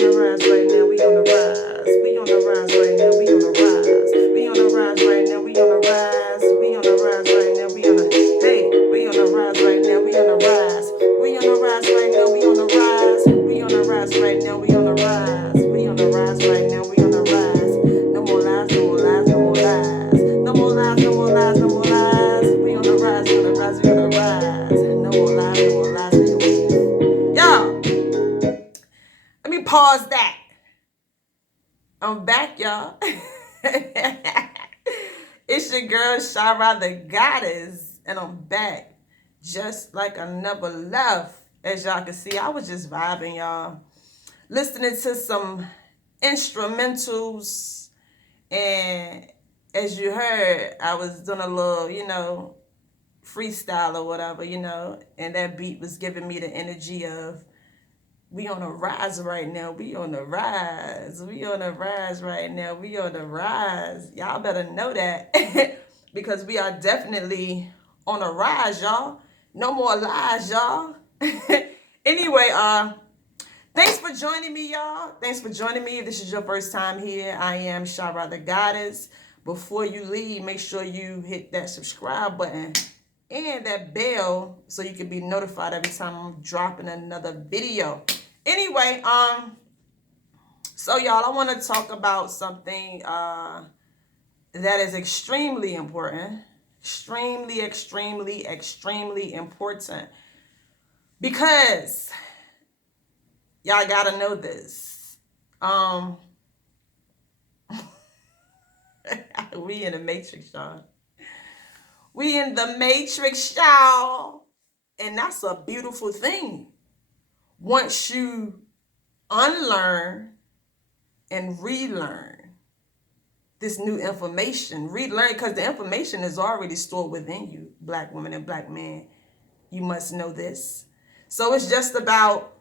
the rise right now. We on the rise. We on the rise right now. We on the rise. We on the rise right now. We on the rise. We on the rise right now. We on the hey. We on the rise right now. We on the rise. We on the rise right now. We on the rise. We on the rise right now. We on the rise. We on the rise right now. We on the rise. No more lies. No more lies. No more lies. No more lies. No more lies. No more lies. We on the rise. We on the rise. We on the rise. No more lies. No more lies. Y'all, let me pause that. I'm back, y'all. It's your girl, Sharra the Goddess, and I'm back just like I never left. As y'all can see, I was just vibing, y'all. Listening to some instrumentals, and as you heard, I was doing a little, freestyle or whatever, and that beat was giving me the energy of we on a rise right now. We on the rise. We on the rise right now. We on the rise. Y'all better know that because we are definitely on a rise, y'all. No more lies, y'all. Anyway, thanks for joining me, y'all. Thanks for joining me. If this is your first time here, I am Sharra the Goddess. Before you leave, make sure you hit that subscribe button and that bell so you can be notified every time I'm dropping another video. Anyway, so y'all, I want to talk about something that is extremely important. Extremely, extremely, extremely important. Because y'all gotta know this. We in the matrix, y'all. We in the matrix, y'all. And that's a beautiful thing. Once you unlearn and relearn this new information, relearn, because the information is already stored within you, black woman and black man. You must know this. So it's just about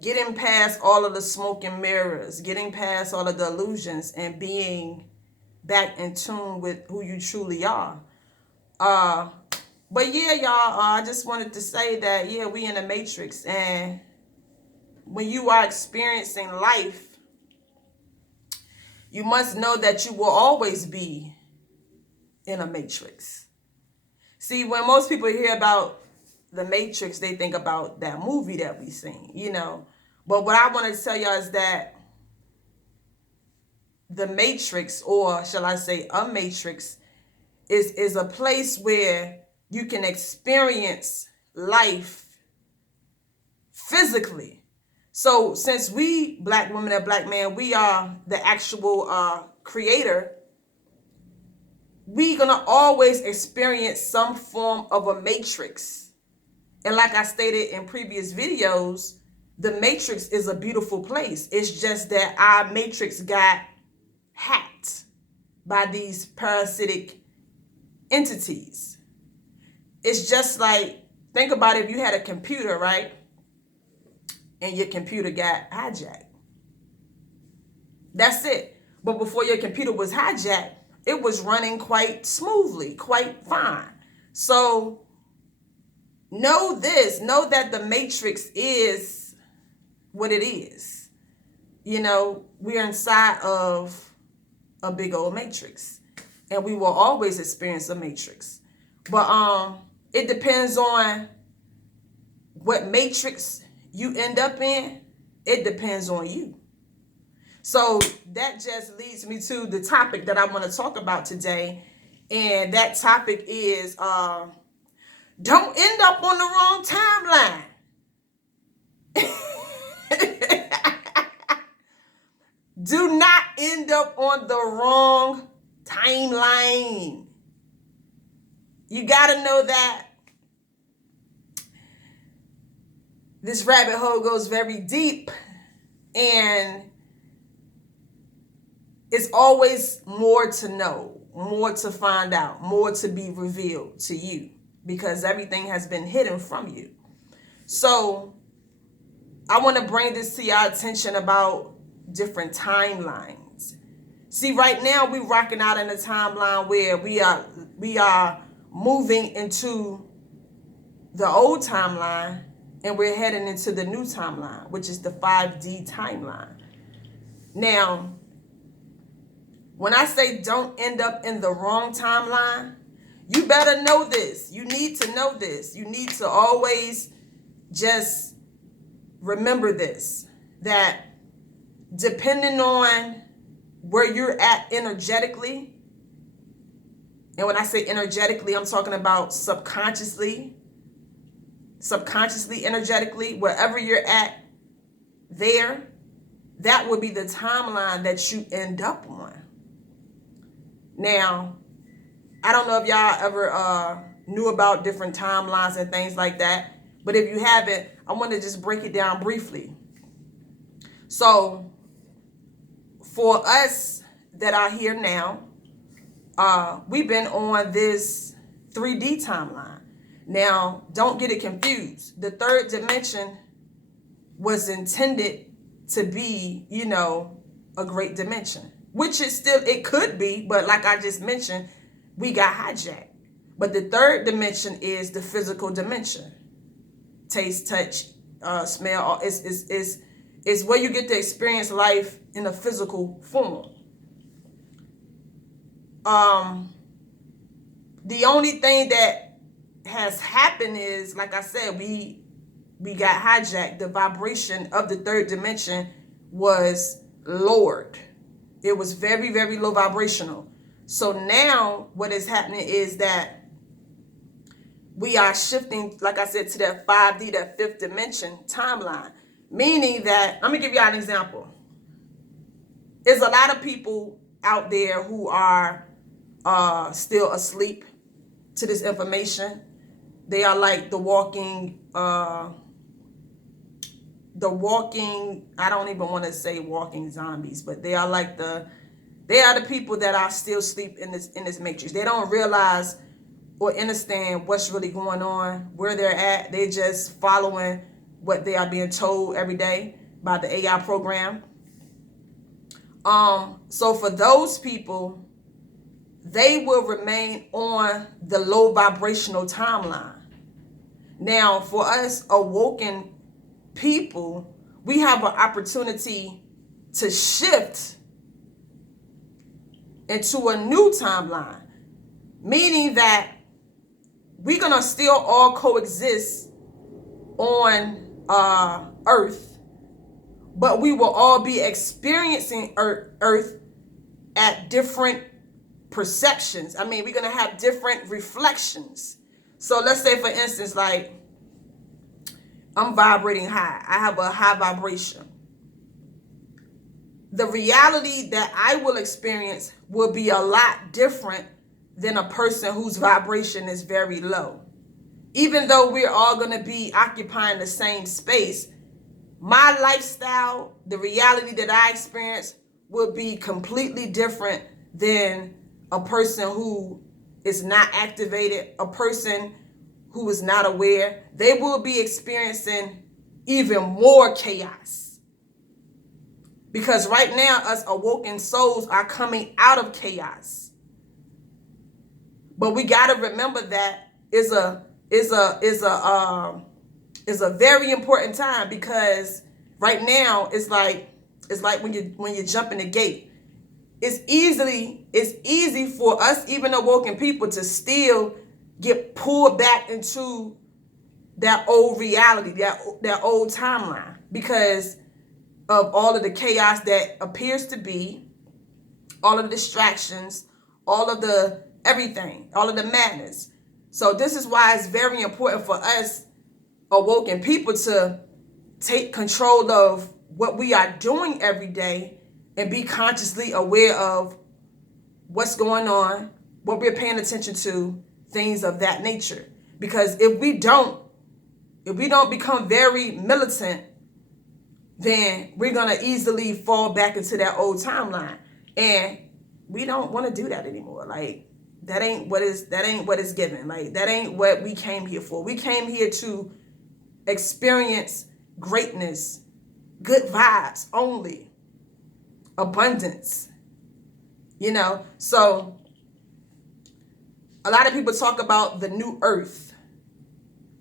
getting past all of the smoke and mirrors, getting past all of the illusions, and being back in tune with who you truly are. But yeah, y'all, I just wanted to say that, yeah, we in the matrix. And when you are experiencing life, you must know that you will always be in a matrix. See, when most people hear about the Matrix, they think about that movie that we seen, But what I want to tell y'all is that the Matrix, or shall I say a matrix, is a place where you can experience life physically. So since we, black women and black men, we are the actual creator, we gonna always experience some form of a matrix. And like I stated in previous videos, the matrix is a beautiful place. It's just that our matrix got hacked by these parasitic entities. It's just like, think about it, if you had a computer, right? And your computer got hijacked. That's it. But before your computer was hijacked, it was running quite smoothly, quite fine. So know this, know that the matrix is what it is. We're inside of a big old matrix, and we will always experience a matrix. But it depends on what matrix you end up in. It depends on you. So that just leads me to the topic that I want to talk about today. And that topic is don't end up on the wrong timeline. Do not end up on the wrong timeline. You got to know that this rabbit hole goes very deep, and it's always more to know, more to find out, more to be revealed to you, because everything has been hidden from you. So I want to bring this to your attention about different timelines. See, right now we're rocking out in a timeline where we are moving into the old timeline, and we're heading into the new timeline, which is the 5D timeline. Now, when I say don't end up in the wrong timeline, you better know this. You need to know this. You need to always just remember this, that depending on where you're at energetically, and when I say energetically, I'm talking about subconsciously, energetically, wherever you're at there, that would be the timeline that you end up on. Now, I don't know if y'all ever knew about different timelines and things like that, but if you haven't, I want to just break it down briefly. So, for us that are here now, we've been on this 3D timeline. Now, don't get it confused. The third dimension was intended to be, a great dimension, which it could be, but like I just mentioned, we got hijacked. But the third dimension is the physical dimension. Taste, touch, smell, is where you get to experience life in a physical form. The only thing that has happened is, like I said, we got hijacked. The vibration of the third dimension was lowered. It was very, very low vibrational. So now what is happening is that we are shifting, like I said, to that 5D, that fifth dimension timeline. Meaning that, let me give you an example. There's a lot of people out there who are still asleep to this information. They are like the walking, I don't even want to say walking zombies, but they are like the people that are still asleep in this matrix. They don't realize or understand what's really going on, where they're at. They're just following what they are being told every day by the AI program. So for those people, they will remain on the low vibrational timeline. Now, for us awoken people, we have an opportunity to shift into a new timeline, meaning that we're going to still all coexist on Earth, but we will all be experiencing Earth at different perceptions. I mean, we're going to have different reflections. So let's say, for instance, like I'm vibrating high. I have a high vibration. The reality that I will experience will be a lot different than a person whose vibration is very low. Even though we're all going to be occupying the same space, my lifestyle, the reality that I experience will be completely different than a person who is not activated, a person who is not aware. They will be experiencing even more chaos. Because right now, us awoken souls are coming out of chaos. But we got to remember that is a very important time, because right now it's like when you jump in the gate. It's easy for us, even awoken people, to still get pulled back into that old reality, that old timeline, because of all of the chaos that appears to be, all of the distractions, all of the everything, all of the madness. So this is why it's very important for us awoken people to take control of what we are doing every day and be consciously aware of what's going on, what we're paying attention to, things of that nature. Because if we don't become very militant, then we're going to easily fall back into that old timeline. And we don't want to do that anymore. Like, that ain't what is given. Like, that ain't what we came here for. We came here to experience greatness, good vibes only, abundance. So a lot of people talk about the new earth.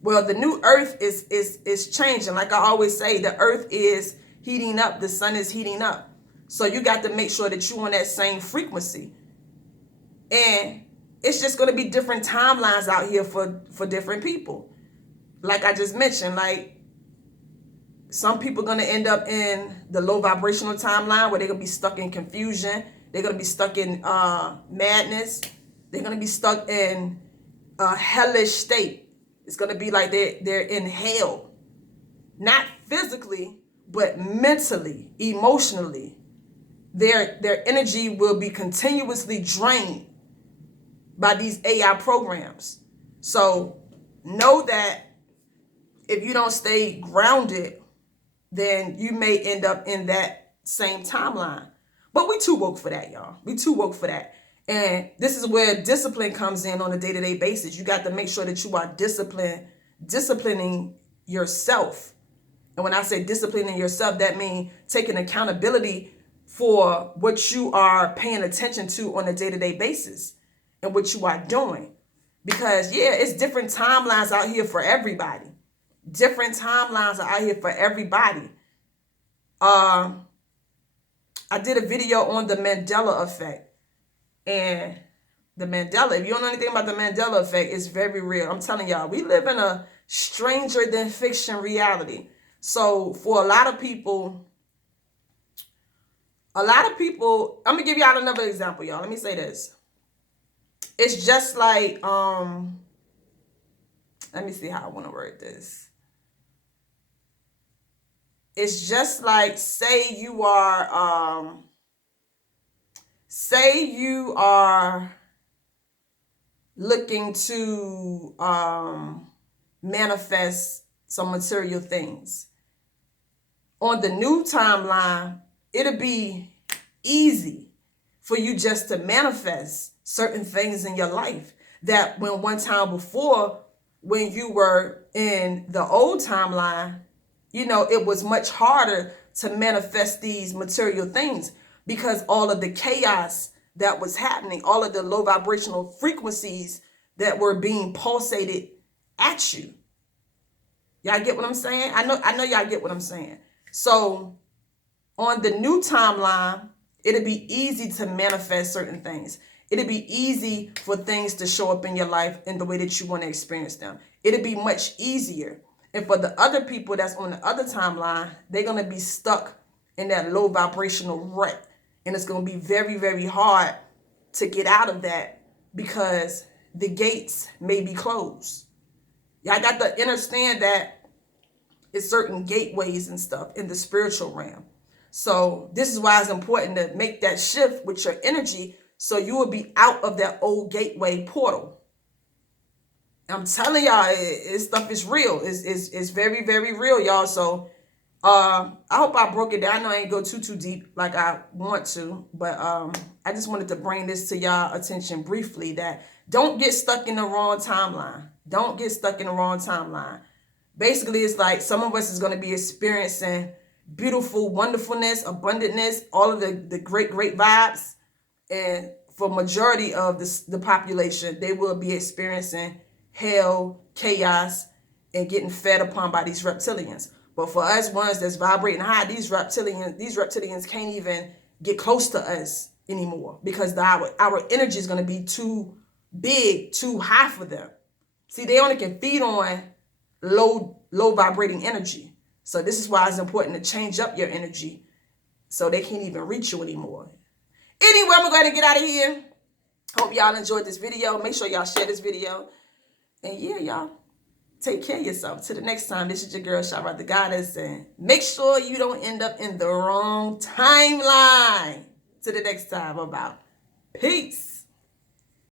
Well, the new earth is changing. Like I always say, the earth is heating up, the sun is heating up. So you got to make sure that you're on that same frequency. And it's just going to be different timelines out here for different people. Like I just mentioned, like some people are going to end up in the low vibrational timeline where they're going to be stuck in confusion. They're going to be stuck in madness. They're going to be stuck in a hellish state. It's going to be like they're in hell. Not physically, but mentally, emotionally. Their energy will be continuously drained by these AI programs. So know that if you don't stay grounded, then you may end up in that same timeline. But we too woke for that, y'all. We too woke for that. And this is where discipline comes in on a day-to-day basis. You got to make sure that you are disciplining yourself. And when I say disciplining yourself, that means taking accountability for what you are paying attention to on a day-to-day basis and what you are doing. Because, yeah, it's different timelines out here for everybody. Different timelines are out here for everybody. I did a video on the Mandela effect. And the Mandela, if you don't know anything about the Mandela effect, it's very real. I'm telling y'all, we live in a stranger than fiction reality. So for a lot of people, I'm going to give y'all another example, y'all. Let me say this. It's just like, let me see how I want to word this. It's just like, say you are looking to manifest some material things. On the new timeline, it'll be easy for you just to manifest certain things in your life that when one time before, when you were in the old timeline, you know, it was much harder to manifest these material things because all of the chaos that was happening, all of the low vibrational frequencies that were being pulsated at you. Y'all get what I'm saying? I know y'all get what I'm saying. So on the new timeline, it'll be easy to manifest certain things. It'll be easy for things to show up in your life in the way that you want to experience them. It'll be much easier. And for the other people that's on the other timeline, they're going to be stuck in that low vibrational rut. And it's going to be very, very hard to get out of that because the gates may be closed. Y'all got to understand that it's certain gateways and stuff in the spiritual realm. So this is why it's important to make that shift with your energy so you will be out of that old gateway portal. I'm telling y'all, this stuff is real. It's very, very real, y'all. So I hope I broke it down. I know I ain't go too deep like I want to, but I just wanted to bring this to y'all attention briefly that don't get stuck in the wrong timeline. Don't get stuck in the wrong timeline. Basically, it's like some of us is going to be experiencing beautiful wonderfulness, abundantness, all of the great vibes. And for majority of the population, they will be experiencing hell, chaos, and getting fed upon by these reptilians. But for us ones that's vibrating high, these reptilians can't even get close to us anymore because our energy is going to be too big, too high for them. See, they only can feed on low vibrating energy. So this is why it's important to change up your energy so they can't even reach you anymore. Anyway, I'm going to get out of here. Hope y'all enjoyed this video. Make sure y'all share this video. And yeah, y'all, take care of yourself. Till the next time, this is your girl, Sharra the Goddess. And make sure you don't end up in the wrong timeline. Till the next time, about peace.